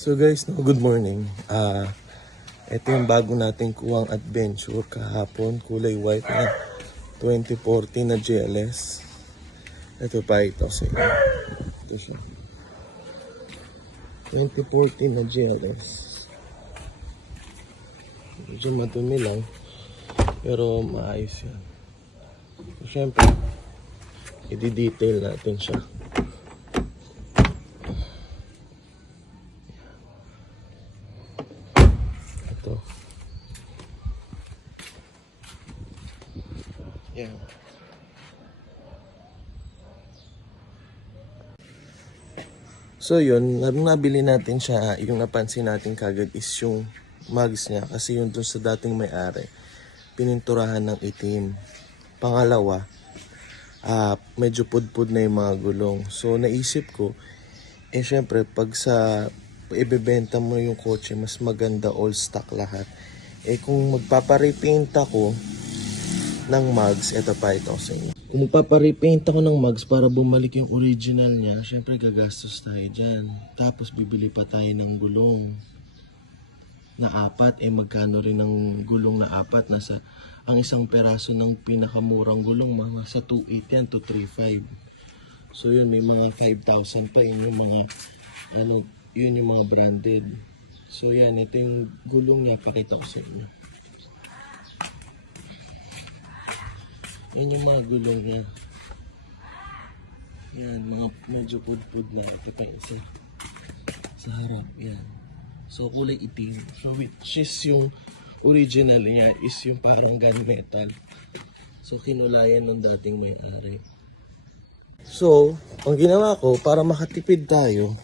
So guys, no, good morning. Ito yung bago nating kuwang adventure kahapon, kulay white na 2014 na GLS. Ito pa ito sa inyo. Ito siya. 2014 na GLS. Medyo madumi lang, pero maayos yan. So, syempre, i-detail natin siya. Ito. Yan. So yun, nabili natin siya, yung napansin natin kagad is yung mugs niya kasi yung dun sa dating may-ari, pininturahan ng itim. Pangalawa, medyo pudpud na yung mga gulong. So naisip ko, syempre pag sa ibebenta mo yung kotse, mas maganda all stock lahat. Kung magpaparepaint ako ng mugs, ito pa ito sa inyo. Kung magpaparepaint ako ng mugs para bumalik yung original niya, syempre gagastos tayo dyan. Tapos bibili pa tayo ng gulong na 4. Magkano rin ng gulong na 4? Ang isang peraso ng pinakamurang gulong, mga sa 2.8 yan to 3.5. So yun, may mga 5,000 pa yun yung mga, yun yung mga branded. So yan, ito yung gulong niya, pakita ko sa inyo. Yan yung mga gulong niya. Yan, mga medyo pudpud na. Ito pa isa sa harap. Yan. So, kulay itim. So, which is yung original niya is yung parang gunmetal. So, kinulayan nung dating may-ari. So, ang ginawa ko, para makatipid tayo,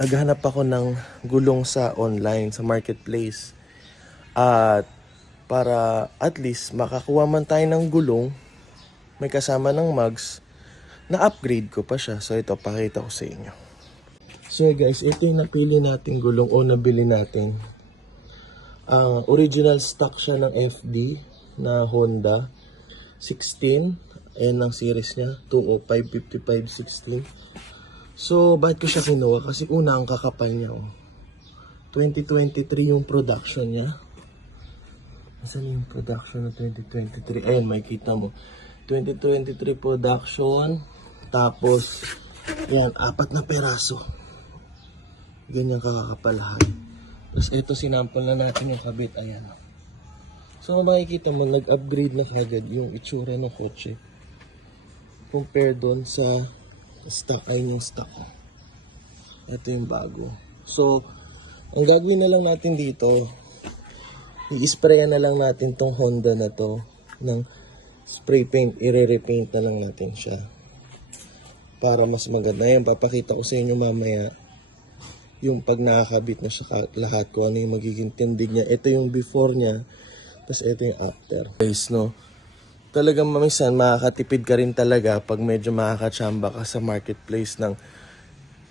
aghanap ako ng gulong sa online, sa marketplace. At para at least makakuha man tayo ng gulong, may kasama ng mugs, na-upgrade ko pa siya. So ito, pakita ko sa inyo. So guys, ito yung napili natin gulong o nabili natin. Original stock siya ng FD na Honda 16. Ayan ang series niya, 205 55 16. So bakit ko siya kinuha? Kasi una, ang kakapal niya. 2023 yung production niya. Asan yung production ng 2023? Ayun, makikita mo. 2023 production. Tapos, yan, 4 na peraso. Ganyan kakakapalahan. Tapos ito, sinample na natin yung kabit. Ayan. So, makikita mo, nag-upgrade na kagad yung itsura ng kotse. Compare doon sa stock. Ayun yung stock. Ito yung bago. So, ang gagawin na lang natin dito, i-sprayan na lang natin tong Honda na to ng spray paint. I-repaint na lang natin siya para mas maganda. Yan, papakita ko sa inyo mamaya yung pag nakakabit na siya lahat, kung ano yung magiging tindig niya. Ito yung before niya, tapos ito yung after. Guys, no, talagang mamisan makakatipid ka rin talaga pag medyo makakatsamba ka sa marketplace ng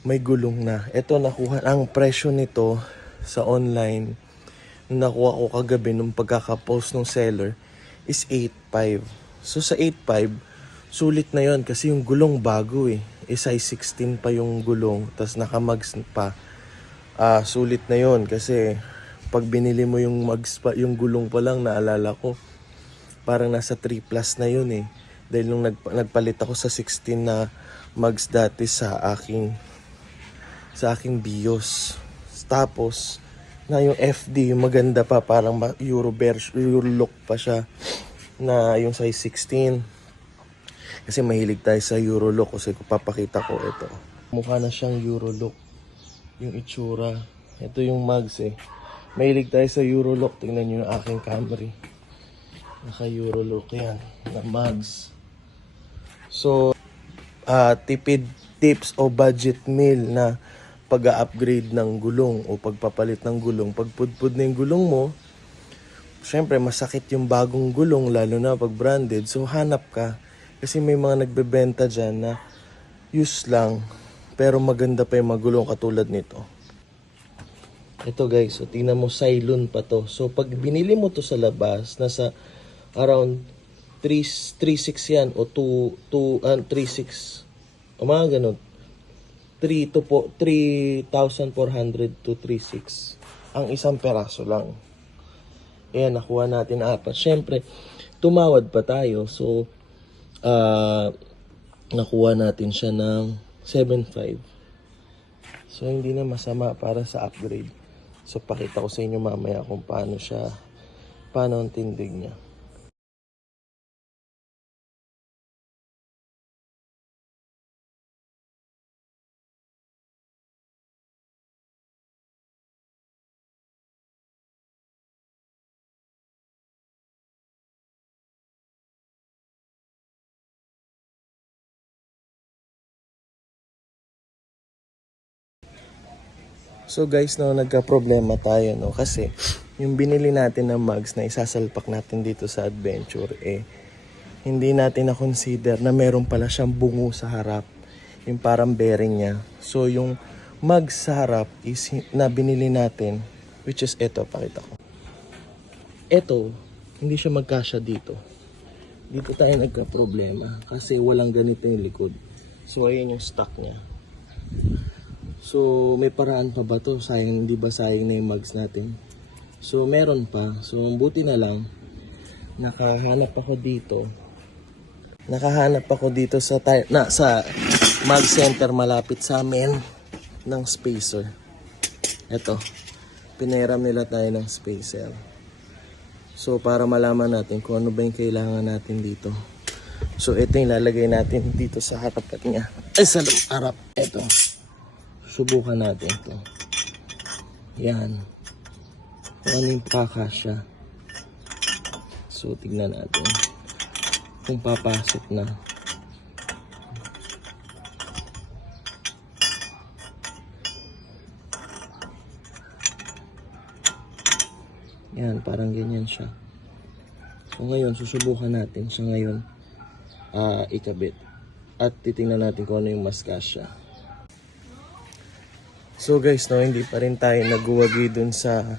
may gulong na. Ito, nakuha ang presyo nito sa online, nakuha ko kagabi nung pagkakapost ng seller is 8.5. So sa 8.5, sulit na yon kasi yung gulong bago size 16 pa yung gulong, tas naka-mugs pa. Sulit na yon kasi pag binili mo yung mugs pa, yung gulong pa lang, naalala ko, parang nasa 3 plus na yun Dahil nung nagpalit ako sa 16 na mugs dati sa aking BIOS. Tapos, na yung FD, yung maganda pa, parang Euro look pa siya, na yung size 16. Kasi mahilig tayo sa Euro look, kasi kung papakita ko ito. Mukha na siyang Euro look, yung itsura. Ito yung mugs Mahilig tayo sa Euro look, tingnan nyo yung aking Camry. Naka Euro look yan, na mugs. So, tipid tips o budget meal na pag-upgrade ng gulong o pagpapalit ng gulong. Pag pudpud na yung gulong mo, syempre masakit yung bagong gulong, lalo na pag branded. So hanap ka, kasi may mga nagbebenta dyan na use lang, pero maganda pa yung mga gulong katulad nito. Ito guys, so tingnan mo, Cylon pa to. So pag binili mo to sa labas, nasa around 3.6 yan o 3.6 o mga ganun. 3,400 to 3,600. Ang isang peraso lang. Ayan, nakuha natin 4. Siyempre, tumawad pa tayo. So, nakuha natin siya ng 7,500. So, hindi na masama para sa upgrade. So, pakita ko sa inyo mamaya kung paano ang tindig niya. So guys, no, nagka-problema tayo, no, kasi yung binili natin na mugs na isasalpak natin dito sa adventure, hindi natin na-consider na meron pala siyang bungo sa harap, yung parang bearing niya. So yung mugs sa harap is na binili natin, which is ito, pakita ko. Ito, hindi siya magkasya dito. Dito tayo nagka-problema kasi walang ganito yung likod. So ayun yung stock niya. So, may paraan pa ba to? Sayang, hindi ba sayang na yung mugs natin? So, meron pa. So, buti na lang, nakahanap ako dito sa mag center malapit sa amin ng spacer. Ito, pinairam nila tayo ng spacer. So, para malaman natin kung ano ba yung kailangan natin dito. So, ito yung lalagay natin dito sa harap niya. Sa harap. Ito. Subukan natin ito. Yan. Kung ano yung pakasya. So, tignan natin. Kung papasok na. Yan, parang ganyan siya. So, ngayon, susubukan natin siya ngayon ikabit. At titingnan natin kung ano yung mas kasya. So guys, no, hindi pa rin tayo nagwagi dun sa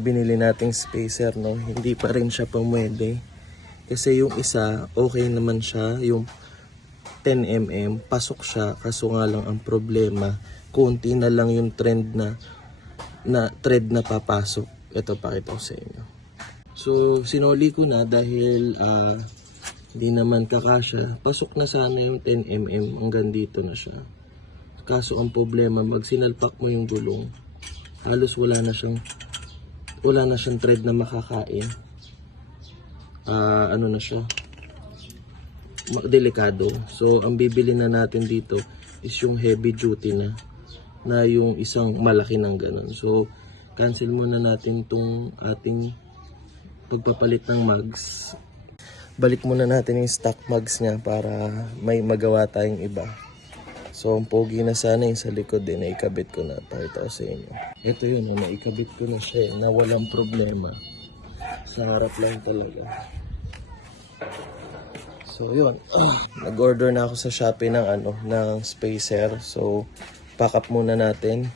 binili nating spacer, no. Hindi pa rin siya pumwede. Kasi yung isa, okay naman siya. Yung 10mm, pasok siya. Kaso nga lang ang problema, konti na lang yung thread na papasok. Ito, pakita ko sa inyo. So, sinuli ko na dahil hindi naman kakasya. Pasok na sana yung 10mm. Hanggang dito na siya. Kaso ang problema, sinalpak mo yung gulong, halos wala na siyang thread na makakain. Ano na siya, delikado. So ang bibili na natin dito is yung heavy duty na yung isang malaki ng ganun. So cancel muna natin tong ating pagpapalit ng mugs. Balik muna natin yung stock mugs niya para may magawa tayong iba. So, ang pogi na sana yung sa likod din, naikabit ko na. Pakita ko sa inyo. Ito yun, naikabit ko na siya na walang problema. Sa harap lang talaga. So, yun. Nag-order na ako sa Shopee ng spacer. So, pack up muna natin.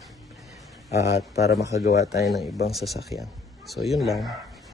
At para makagawa tayo ng ibang sasakyan. So, yun lang.